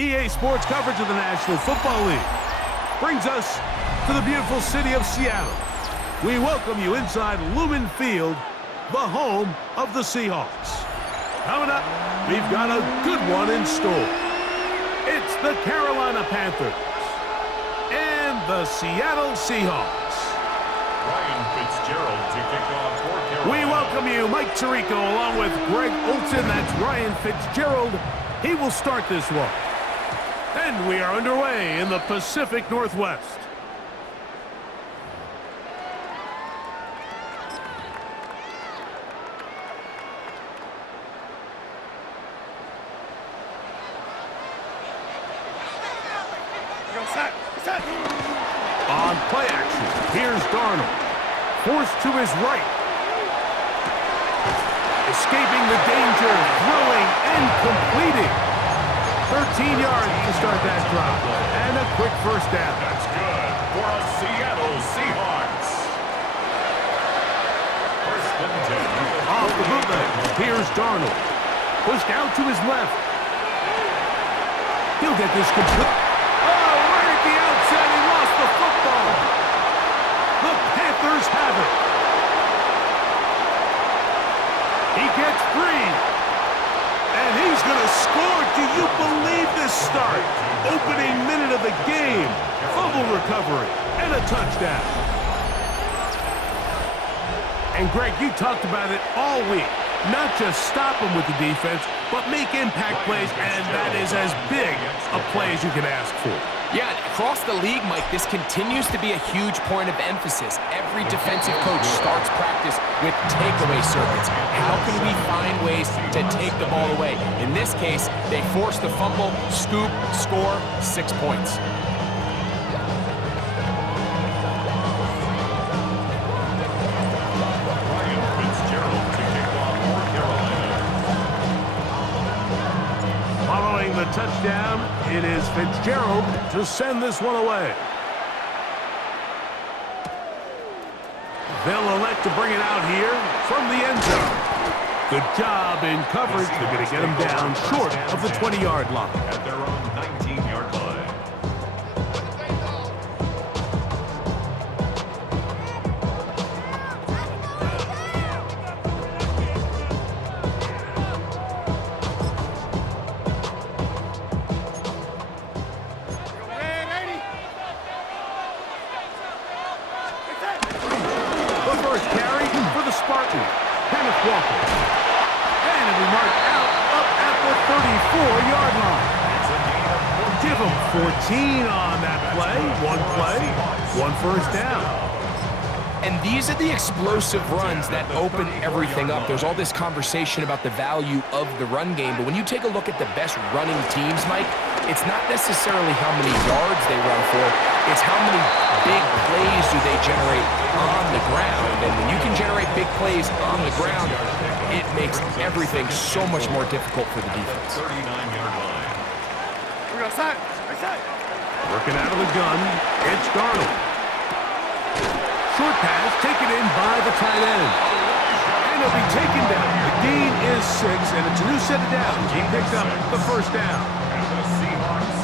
EA Sports coverage of the National Football League brings us to the beautiful city of Seattle. We welcome you inside Lumen Field, the home of the Seahawks. Coming up, we've got a good one in store. It's the Carolina Panthers and the Seattle Seahawks. Ryan Fitzgerald to kick off for Carolina. We welcome you, Mike Tirico, along with Greg Olson. That's Ryan Fitzgerald. He will start this one. And we are underway in the Pacific Northwest. On play action, here's Darnold. Forced to his right. Escaping the danger, throwing and completing. 13 yards to start that drive. And a quick first down. That's good for a Seattle Seahawks. First and 10. Off the bootleg, here's Darnold. Pushed out to his left. He'll get this complete. Oh, right at the outset, he lost the football. The Panthers have it. He gets free. And he's going to score. Do you believe this start? Opening minute of the game. Fumble recovery and a touchdown. And Greg, you talked about it all week. Not just stop him with the defense, but make impact plays, and that is as big a play as you can ask for. Yeah, across the league, Mike, this continues to be a huge point of emphasis. Every defensive coach starts practice with takeaway circuits. How can we find ways to take the ball away? In this case, they force the fumble, scoop, score, 6 points. Following the touchdown, it is Fitzgerald to send this one away. They'll elect to bring it out here from the end zone. Good job in coverage. They're going to get him down short of the 20-yard line. At their own 19-yard line. And it'll be marked out up at the 34-yard line. Give him 14 on that play, one first down. And these are the explosive runs that open everything up. There's all this conversation about the value of the run game, but when you take a look at the best running teams, Mike, it's not necessarily how many yards they run for, it's how many big plays do they generate on the ground. And when you can generate big plays on the ground, it makes everything so much more difficult for the defense. 39-yard line. Working out of the gun, it's Darnold. Short pass taken in by the tight end. And he'll be taken down. The gain is 6, and it's a new set of downs. He picked up the first down.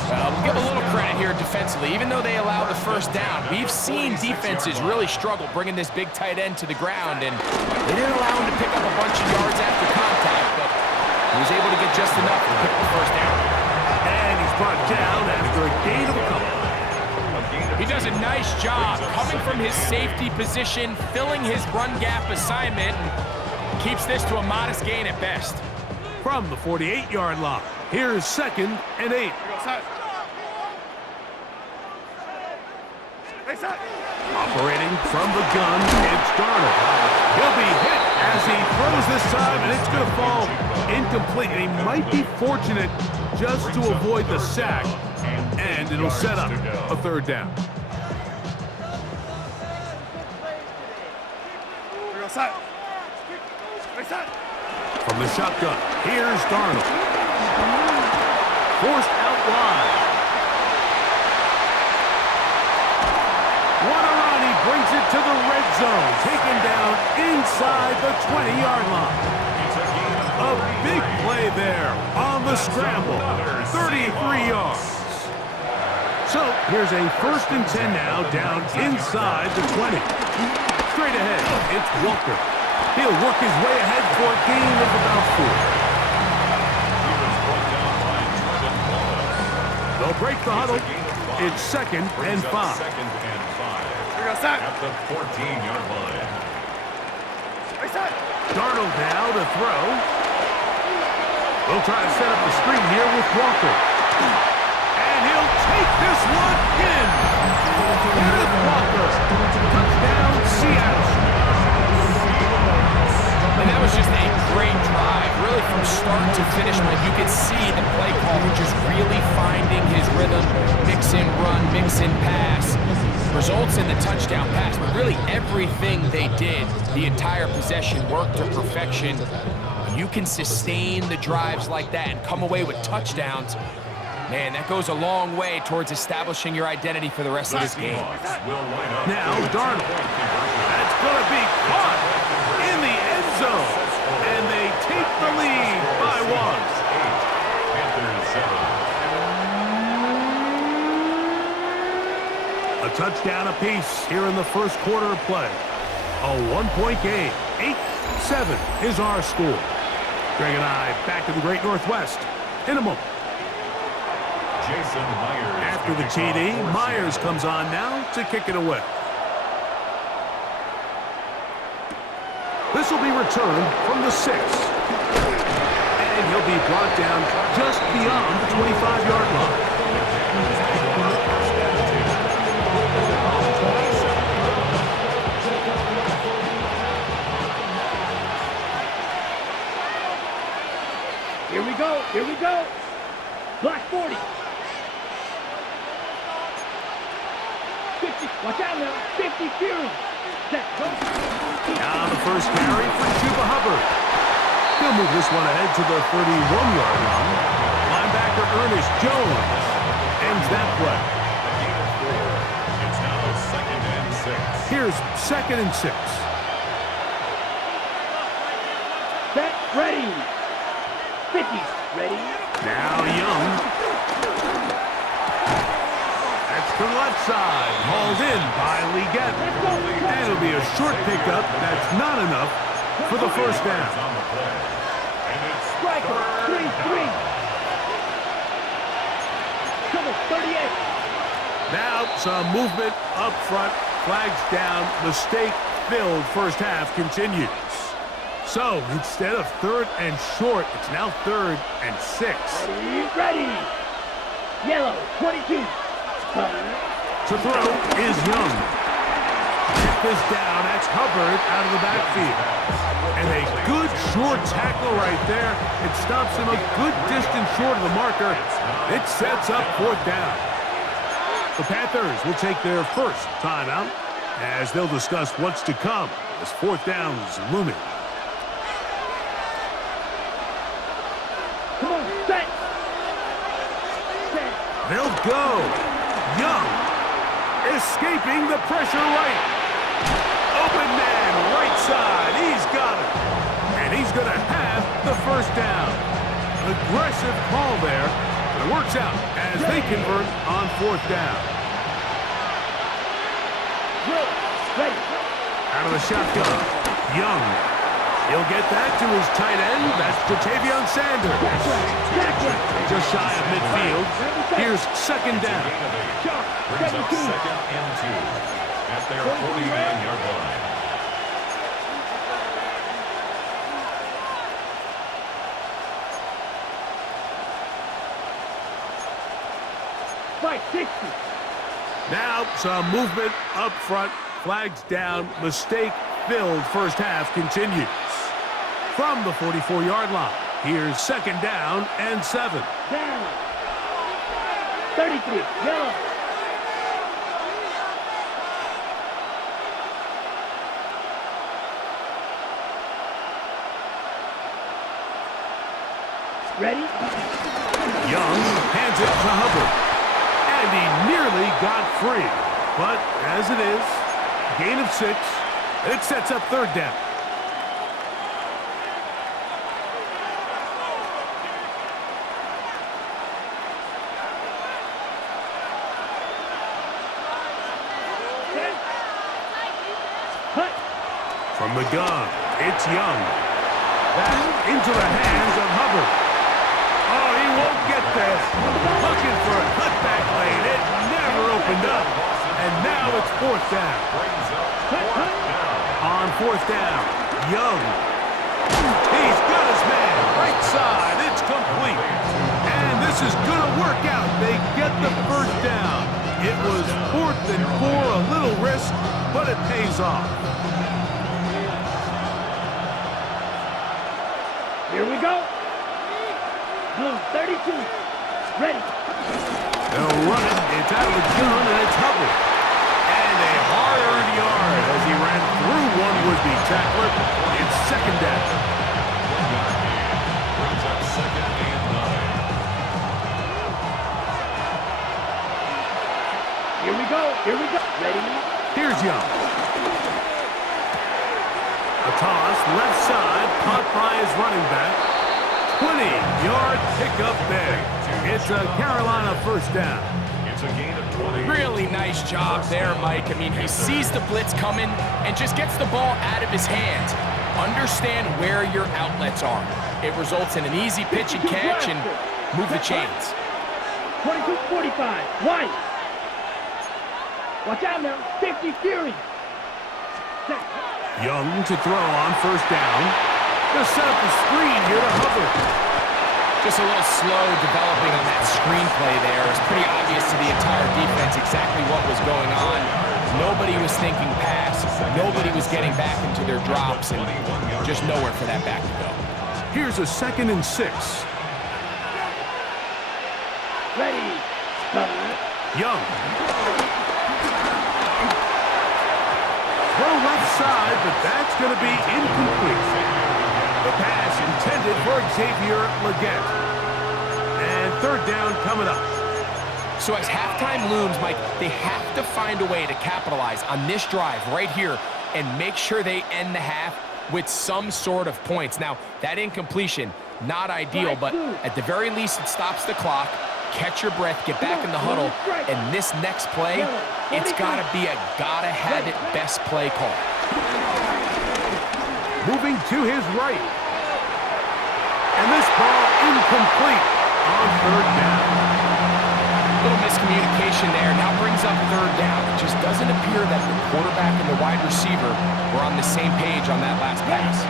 We'll give a little credit here defensively. Even though they allow the first down, we've seen defenses really struggle bringing this big tight end to the ground, and they didn't allow him to pick up a bunch of yards after contact, but he was able to get just enough to pick the first down. And he's brought down after a gain of a couple. He does a nice job coming from his safety position, filling his run gap assignment, and keeps this to a modest gain at best. From the 48-yard line, here's 2nd and 8. Operating from the gun, it's Darnold. He'll be hit as he throws this time, and it's going to fall incomplete. And he might be fortunate just to avoid the sack, and it'll set up a third down. From the shotgun, here's Darnold. Forced out wide. What a run, he brings it to the red zone. Taken down inside the 20-yard line. A big play there on the scramble. 33 yards. So here's a 1st and 10 now, down inside the 20. Straight ahead, it's Walker. He'll work his way ahead for a gain of about 4. They'll break the huddle. It's 2nd and 5. At the 14-yard line. Darnold now to throw. We'll try to set up the screen here with Walker. And he'll take this one in. Kenneth Walker. Touchdown, Seattle. And that was just a great drive. Really from start to finish, Mike, you could see the play caller just really finding his rhythm. Mix in run, mix in pass. Results in the touchdown pass, but really everything they did, the entire possession worked to perfection. You can sustain the drives like that and come away with touchdowns. Man, that goes a long way towards establishing your identity for the rest of this game. Now, Darnold. That's going to be caught in the end zone. And they take the lead by 1. A touchdown apiece here in the first quarter of play. A 1-point game. 8-7 is our score. Greg and I back to the Great Northwest in a moment. After the TD, Myers comes on now to kick it away. This will be returned from the 6. And he'll be brought down just beyond the 25-yard line. Here we go. Here we go. Black 40. 50. Watch out now. 50 Fury. Now the first carry for Chuba Hubbard. He'll move this one ahead to the 31-yard line. Linebacker Ernest Jones ends that play. It's now 2nd and 6. Here's 2nd and 6. Set. Ready. 50. Ready. Now Young. That's to the left side. Hauled in by Leggett. And it'll be a short pickup. That's not enough for the first down. Striker. 3-3. Come on. 38. Now some movement up front. Flags down. Mistake filled first half continues. So instead of 3rd and short, it's now 3rd and 6. Ready. Yellow. 22. To throw is Young. Get this down. That's Hubbard out of the backfield. And a good short tackle right there. It stops him a good distance short of the marker. It sets up 4th down. The Panthers will take their first timeout as they'll discuss what's to come as 4th down is looming. Come on, set. They'll go. Young escaping the pressure right. Open man, right side. He's got it. And he's going to have the first down. Aggressive call there. But it works out as they convert on 4th down. Ready. Out of the shotgun. Young. He'll get that to his tight end. That's Jatavion Sanders. Just shy of midfield. Here's 2nd down. Brings up 2nd and 2 at their 49-yard line. Now some movement up front. Flags down. Mistake filled first half continues. From the 44-yard line, here's 2nd down and 7. Down. 33. Yellow. Ready? Young hands it to Hubbard. And he nearly got free. But as it is, gain of 6. It sets up 3rd down. From the gun, it's Young. Back into the hands of Hubbard. Oh, he won't get there. Looking for a cutback lane. It never opened up. And now it's fourth down. On fourth down, Young. He's got his man. Right side. It's complete. And this is going to work out. They get the first down. It was 4th and 4, a little risk, but it pays off. Here we go. Blue 32. Ready. They'll run it. It's out of the gun, and it's Hubbard. And a hard-earned yard as he ran through one would-be tackler. It's second down. Brings up second and 9. Here we go. Here we go. Ready. Here's Young. A toss, left side, caught by his running back. 20-yard pickup there. It's a Carolina first down. It's a gain of 20. Really nice job there, Mike. I mean, he sees the blitz coming and just gets the ball out of his hands. Understand where your outlets are. It results in an easy pitch and catch and move the chains. 22-45. Wide. Watch out now. 50 Fury. Young to throw on first down. Just set up the screen here to Hubbard. Just a little slow developing on that screenplay there. It's pretty obvious to the entire defense exactly what was going on. Nobody was thinking pass. Nobody was getting back into their drops, and just nowhere for that back to go. Here's a 2nd and 6. Ready. Young. Throw left side, but that's going to be incomplete. The pass intended for Xavier Legette. And third down coming up. So as halftime looms, Mike, they have to find a way to capitalize on this drive right here and make sure they end the half with some sort of points. Now, that incompletion, not ideal, but at the very least, it stops the clock. Catch your breath, get back in the huddle, and this next play, it's got to be a gotta-have-it best play call. Moving to his right. And this ball incomplete on third down. Little miscommunication there. Now brings up third down. It just doesn't appear that the quarterback and the wide receiver were on the same page on that last pass.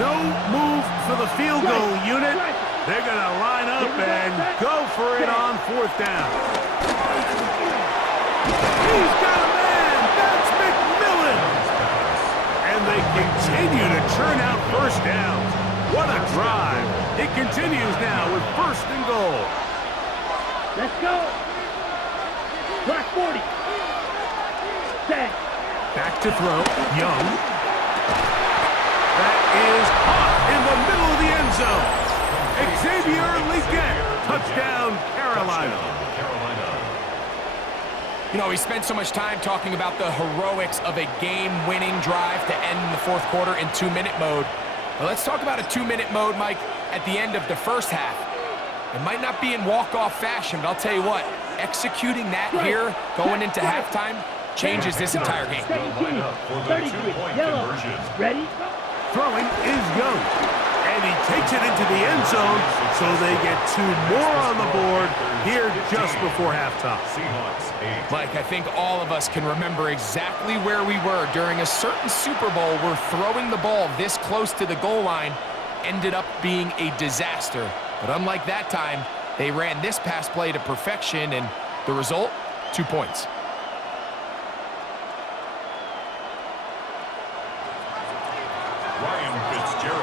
No move for the field goal unit. They're going to line up and go for it on fourth down. He's got a man. That's McMillan. And they continue to churn out first downs. What a drive. It continues now with first and goal. Let's go. Block 40. Set. Back to throw. Young. That is caught in the middle of the end zone. Xavier Legette. Touchdown, Carolina. You know, we spent so much time talking about the heroics of a game-winning drive to end the fourth quarter in 2-minute mode. Well, let's talk about a 2-minute mode, Mike, at the end of the first half. It might not be in walk-off fashion, but I'll tell you what, executing that here, going into halftime, changes this entire game. 33. Yellow. Ready? Throwing is Young. And he takes it into the end zone, so they get 2 more on the board here just before halftime. Mike, I think all of us can remember exactly where we were during a certain Super Bowl where throwing the ball this close to the goal line ended up being a disaster. But unlike that time, they ran this pass play to perfection, and the result, 2 points.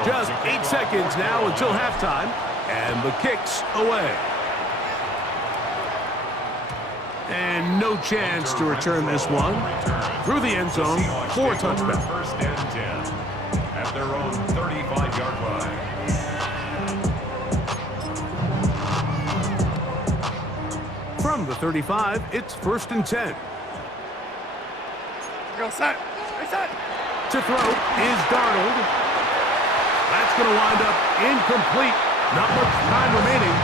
Just 8 seconds now until halftime, and the kick's away. And no chance to return this one. Through the end zone for a touchback. First and 10 at their own 35-yard line. From the 35, it's first and 10. Go set. Reset. To throw is Darnold. That's going to wind up incomplete. Not much time remaining.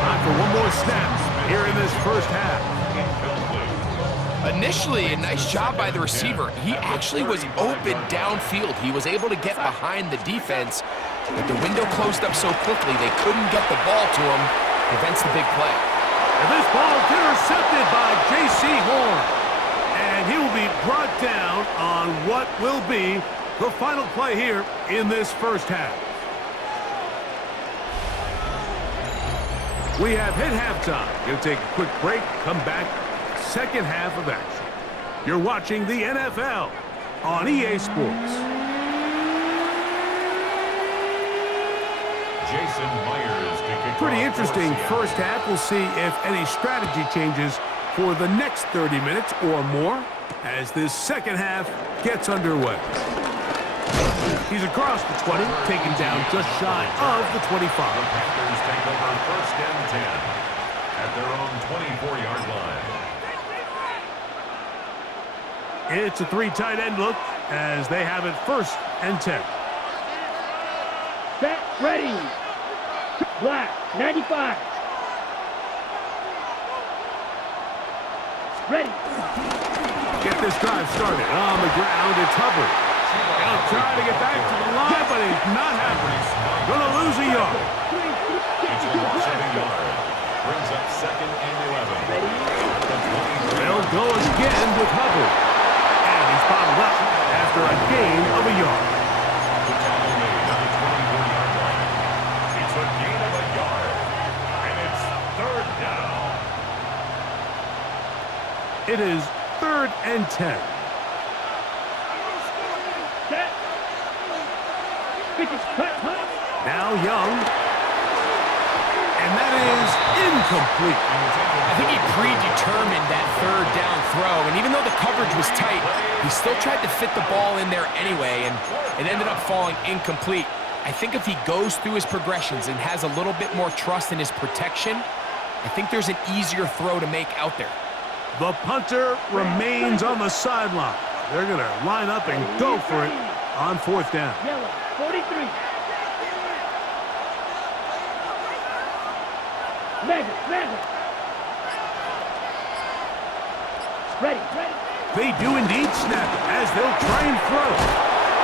Time for one more snap here in this first half. Initially, a nice job by the receiver. He actually was open downfield. He was able to get behind the defense, but the window closed up so quickly they couldn't get the ball to him. Prevents the big play. And this ball is intercepted by J.C. Horn. And he will be brought down on what will be the final play here in this first half. We have hit halftime. We'll take a quick break, come back, second half of action. You're watching the NFL on EA Sports. Jason Myers to kick Pretty off interesting for first half. We'll see if any strategy changes for the next 30 minutes or more as this second half gets underway. He's across the 20, taken down just shy of the 25. The Panthers take over first and 10 at their own 24-yard line. It's a three tight end look as they have it first and 10. Set, ready. Black, 95. Ready. Get this drive started. On the ground, it's Hubbard. He'll try to get back to the line, but he's not happening. Gonna lose a yard. It's a loss of a yard. Brings up second and 11. They'll go again with Hubbard. And he's bottled up after a gain of a yard. The tackle made on the 24-yard line. It's a gain of a yard. And it's third down. It is third and 10. Set. Pitch is cut. Now Young. And that is incomplete. I think he predetermined that third down throw, and even though the coverage was tight, he still tried to fit the ball in there anyway, and it ended up falling incomplete. I think if he goes through his progressions and has a little bit more trust in his protection, I think there's an easier throw to make out there. The punter remains on the sideline. They're going to line up and go for it on fourth down. Yellow, 43. Mega. Ready. They do indeed snap it as they'll try and throw.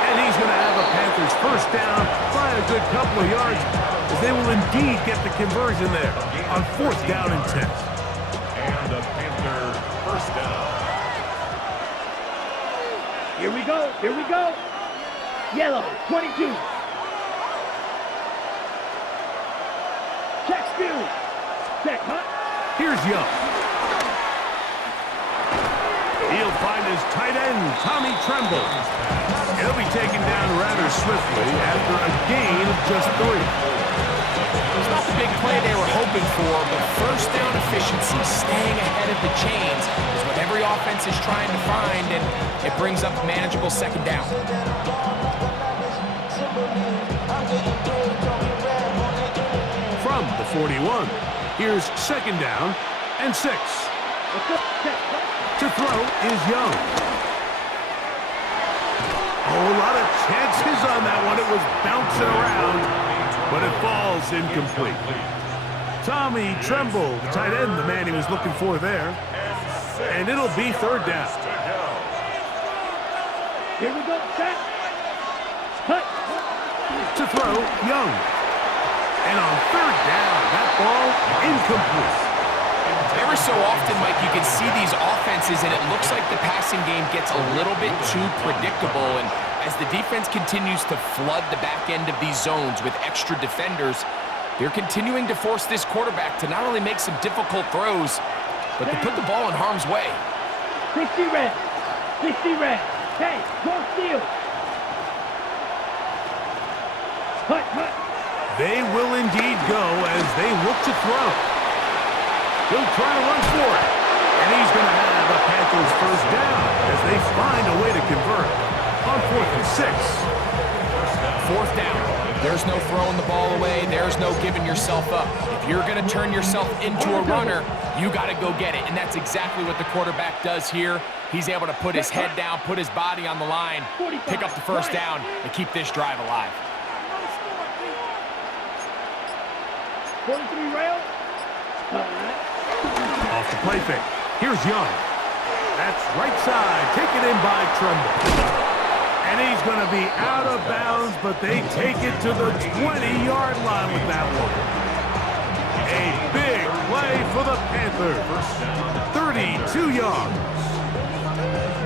And he's going to have a Panthers first down by a good couple of yards as they will indeed get the conversion there on fourth down and 10. And a Panther first down. Here we go. Yellow, 22. Check field. Check, huh? Here's Young. He'll find his tight end, Tommy Tremble. He'll be taken down rather swiftly after a gain of just 3. It's not the big play they were hoping for, but first down efficiency, staying ahead of the chains, is what every offense is trying to find, and it brings up a manageable second down. From the 41, here's second down and 6. To throw is Young. Oh, a lot of chances on that one. It was bouncing around, but it falls incomplete. Tommy Tremble, the tight end, the man he was looking for there. And it'll be third down. Here we go, set. Cut. To throw, Young. And on third down, that ball incomplete. Every so often, Mike, you can see these offenses, and it looks like the passing game gets a little bit too predictable. And as the defense continues to flood the back end of these zones with extra defenders, they're continuing to force this quarterback to not only make some difficult throws, but to put the ball in harm's way. 60 red. Hey, go steal. Cut. They will indeed go as they look to throw. He'll try to run for it. And he's going to have a Panthers first down as they find a way to convert on 4th and 6. Fourth down. There's no throwing the ball away. There's no giving yourself up. If you're going to turn yourself into a runner, you got to go get it. And that's exactly what the quarterback does here. He's able to put his head down, put his body on the line, pick up the first down, and keep this drive alive. 43 rail. Off the play fake. Here's Young. That's right side, taken in by Trumbull. And he's going to be out of bounds, but they take it to the 20-yard line with that one. A big play for the Panthers. 32 yards.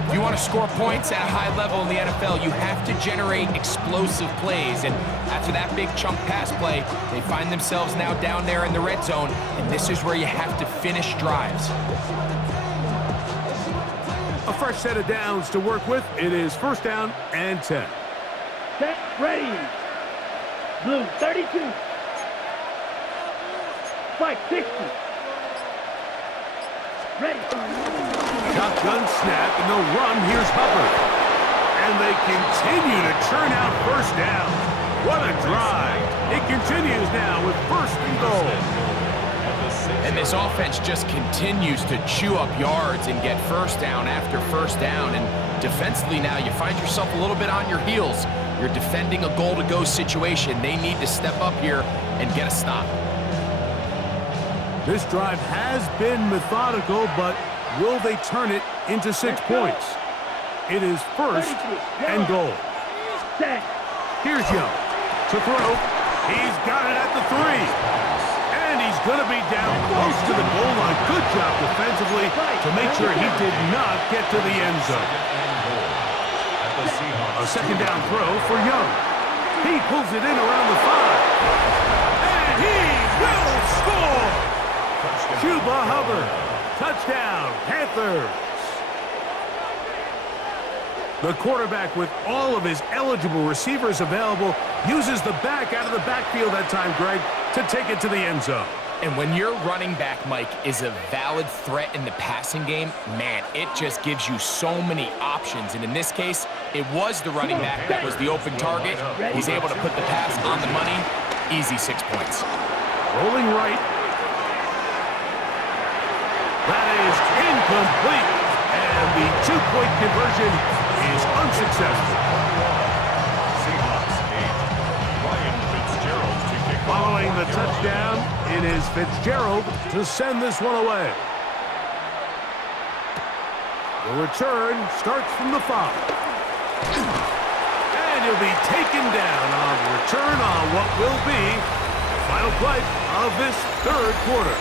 If you want to score points at a high level in the NFL, you have to generate explosive plays. And after that big chunk pass play, they find themselves now down there in the red zone, and this is where you have to finish drives. A fresh set of downs to work with. It is first down and 10. Set, ready. Blue, 32. Spike, 60. Ready. Shotgun snap, and they'll run. Here's Hubbard. And they continue to churn out first down. What a drive. It continues now with first and goal. And this offense just continues to chew up yards and get first down after first down. And defensively now, you find yourself a little bit on your heels. You're defending a goal-to-go situation. They need to step up here and get a stop. This drive has been methodical, but will they turn it into 6 points? It is first and goal. Here's Young to throw. He's got it at the 3. And he's going to be down close to the goal line. Good job defensively to make sure he did not get to the end zone. A second down throw for Young. He pulls it in around the 5. And he will score! Cuba Hubbard. Touchdown, Panthers. The quarterback, with all of his eligible receivers available, uses the back out of the backfield that time, Greg, to take it to the end zone. And when your running back, Mike, is a valid threat in the passing game, man, it just gives you so many options. And in this case, it was the running back that was the open target. He's able to put the pass on the money. Easy 6 points. Rolling right. That is incomplete. And the 2-point conversion is unsuccessful. Seahawks 8. Ryan Fitzgerald to kick. Following the touchdown, it is Fitzgerald to send this one away. The return starts from the 5. And he'll be taken down on the return on what will be the final play of this third quarter.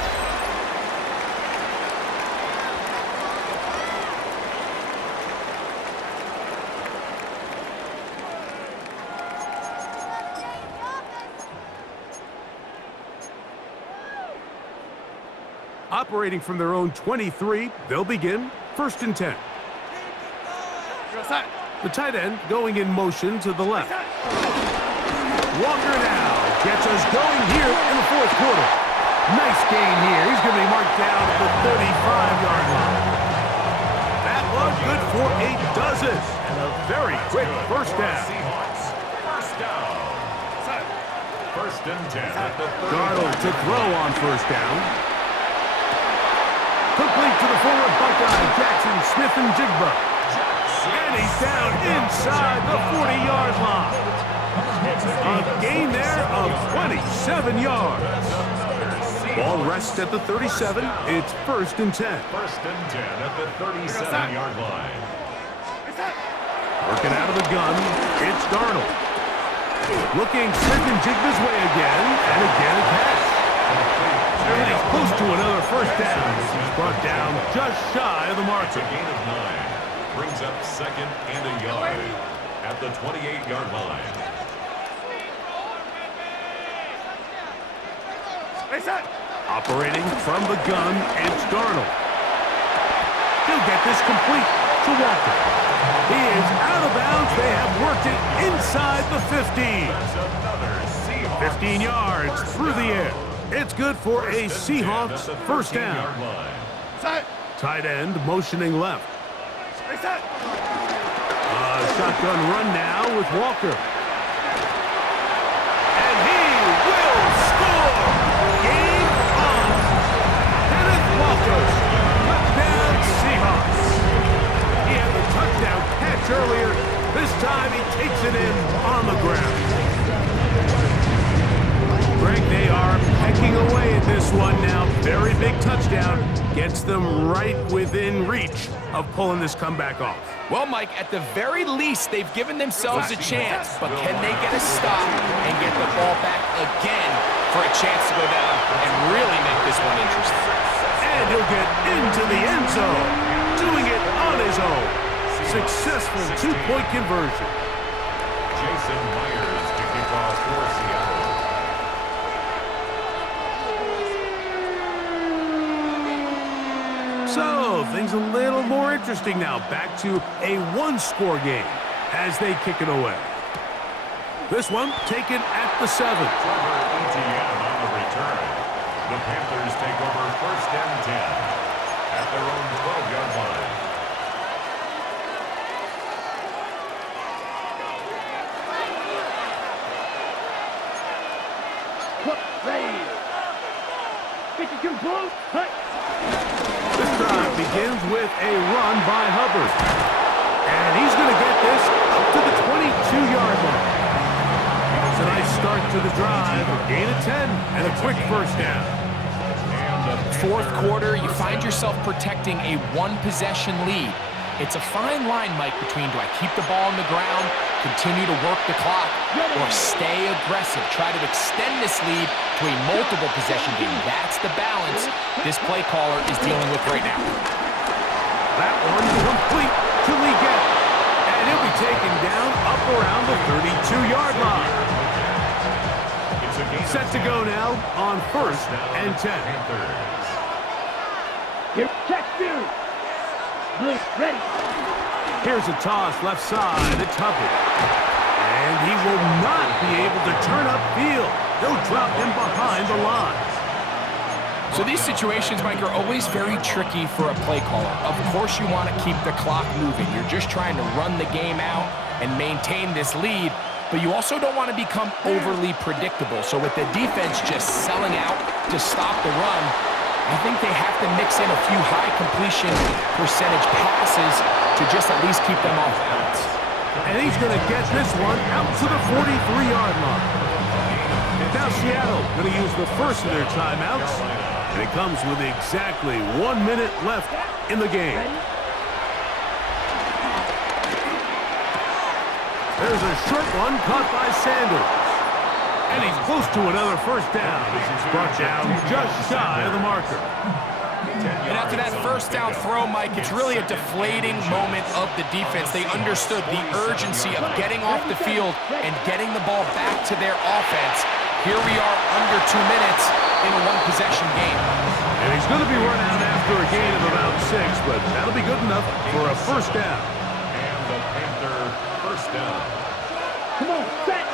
Operating from their own 23, they'll begin first and 10. The tight end going in motion to the left. Walker now gets us going here in the fourth quarter. Nice gain here. He's going to be marked down at the 35-yard line. That was good for a dozen and a very quick first down. Seahawks. First down. First and 10 at the 30. Darnold to throw on first down. Complete to the former Buckeye, Jackson Smith-Njigba. And he's down inside the 40-yard line. A gain there of 27 yards. Ball rests at the 37. It's first and 10. First and 10 at the 37-yard line. Working out of the gun, it's Darnold. Looking Smith-Njigba's way again, and again a catch. And he's close to another first down. He's brought down just shy of the marker. It's a gain of 9. Brings up second and a yard at the 28-yard line. Operating from the gun, it's Darnold. He'll get this complete to Walker. He is out of bounds. They have worked it inside the 15. 15 yards through the air. It's good for a Seahawks first down. Tight end motioning left. Shotgun run now with Walker. And he will score! Game on! Kenneth Walker. Touchdown Seahawks. He had the touchdown catch earlier. This time he takes it in on the ground. Greg, they are pecking away at this one now. Very big touchdown. Gets them right within reach of pulling this comeback off. Well, Mike, at the very least, they've given themselves a chance, but can they get a stop and get the ball back again for a chance to go down and really make this one interesting? And he'll get into the end zone, doing it on his own. Successful two-point conversion. Jason Myers to kick off for Seattle. So, things a little more interesting now. Back to a one-score game as they kick it away. This one taken at the 7. ETN on the return. The Panthers take over 1st and 10 at their own 12-yard line. Ready. 52 blue. Hut. This drive begins with a run by Hubbard. And he's going to get this up to the 22-yard line. It's a nice start to the drive. A gain of 10 and a quick first down. Fourth quarter, you find yourself protecting a one-possession lead. It's a fine line, Mike, between do I keep the ball on the ground, continue to work the clock, or stay aggressive, try to extend this lead to a multiple possession game. That's the balance this play caller is dealing with right now. That one complete to Leggett. And he'll be taken down up around the 32-yard line. Set to go now on 1st and 10. Here, check dude. Blue, ready. Here's a toss left side. It's Hubbard. And he will not be able to turn upfield. They'll drop him behind the line. So these situations, Mike, are always very tricky for a play caller. Of course you want to keep the clock moving. You're just trying to run the game out and maintain this lead, but you also don't want to become overly predictable. So with the defense just selling out to stop the run, I think they have to mix in a few high completion percentage passes to just at least keep them off balance. And he's going to get this one out to the 43-yard line. Now Seattle going to use the first of their timeouts. And it comes with exactly 1 minute left in the game. There's a short one caught by Sanders. And he's close to another first down. He's brought down just shy of the marker. And after that first down throw, Mike, it's really a deflating moment of the defense. They understood the urgency of getting off the field and getting the ball back to their offense. Here we are under 2 minutes in a one-possession game. And he's going to be run out after a gain of about 6, but that'll be good enough for a first down. And the Panther first down. Come on, set.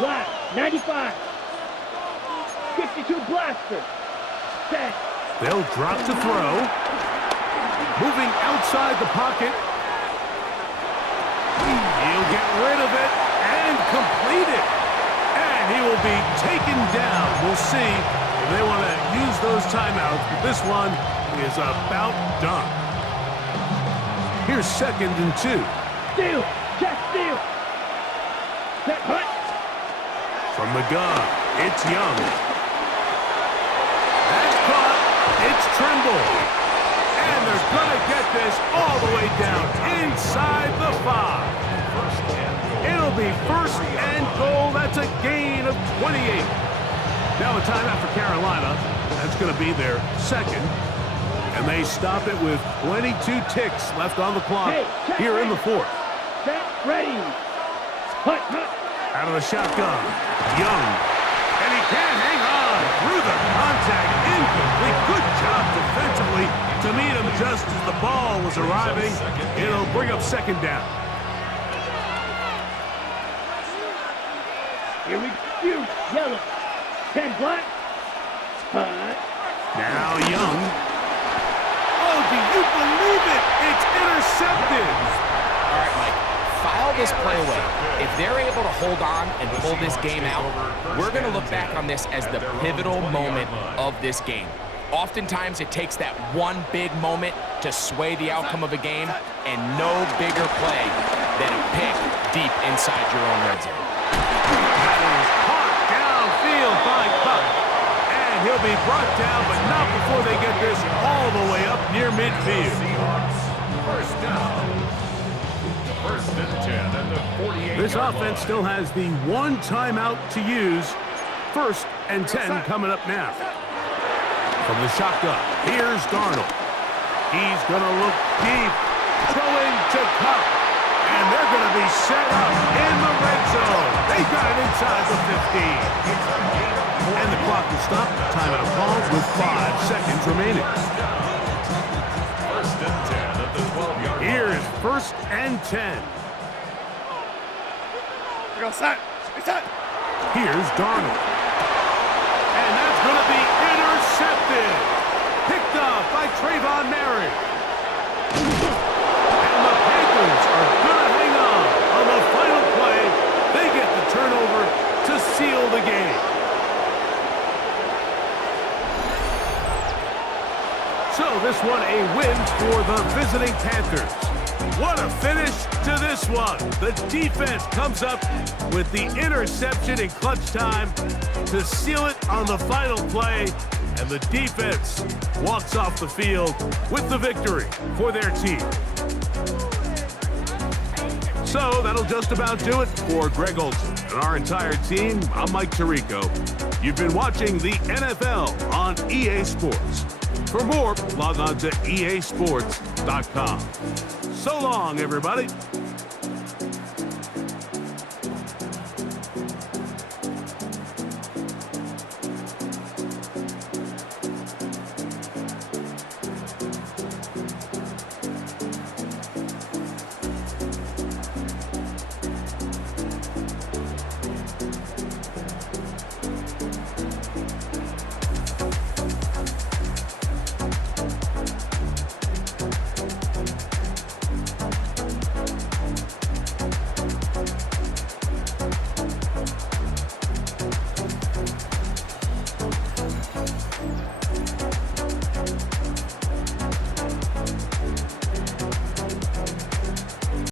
Black, 95. 52 blaster. Set. They'll drop to throw. Moving outside the pocket. He'll get rid of it and complete it. And he will be taken down. We'll see if they want to use those timeouts, but this one is about done. Here's 2nd and 2. Steal. Check steal. Set hut. From the gun, it's Young. That's caught. It's Trimble. And they're going to get this all the way down inside the 5. It'll be 1st and goal. That's a gain of 28. Now a timeout for Carolina. That's going to be their 2nd. And they stop it with 22 ticks left on the clock here in the 4th. Set, ready. Hut, hut. Out of the shotgun, Young. And he can't hang on through the contact. Incomplete. Good job defensively to meet him just as the ball was arriving. It'll bring up 2nd down. Here we go. Yellow. 10 black. Hut. Now Young. Oh, do you believe it? It's intercepted. All right, Mike, file this play away. If they're able to hold on and pull this game out, we're going to look back on this as the pivotal moment of this game. Oftentimes, it takes that one big moment to sway the outcome of a game, and no bigger play than a pick deep inside your own red zone. That is caught Steal by Cup. And he'll be brought down, but not before they get this all the way up near midfield. Seahawks, first down. First and 10 at the 48. This offense still has the one timeout to use. First and 10 coming up now. From the shotgun, here's Darnold. He's going to look deep, throwing to Cup. And they're going to be set up in the red zone. They got it inside the 15. And the clock will stop. Timeout called with 5 seconds remaining. First and 10 at the 12-yard line. Here's first and 10. Here's Darnold. And that's going to be intercepted. Picked off by Trayvon Merrick. And the Panthers are going to hang on the final play. They get the turnover to seal the game. So this one a win for the visiting Panthers. What a finish to this one. The defense comes up with the interception in clutch time to seal it on the final play. And the defense walks off the field with the victory for their team. So that'll just about do it for Greg Olson and our entire team. I'm Mike Tirico. You've been watching the NFL on EA Sports. For more, log on to easports.com. So long, everybody.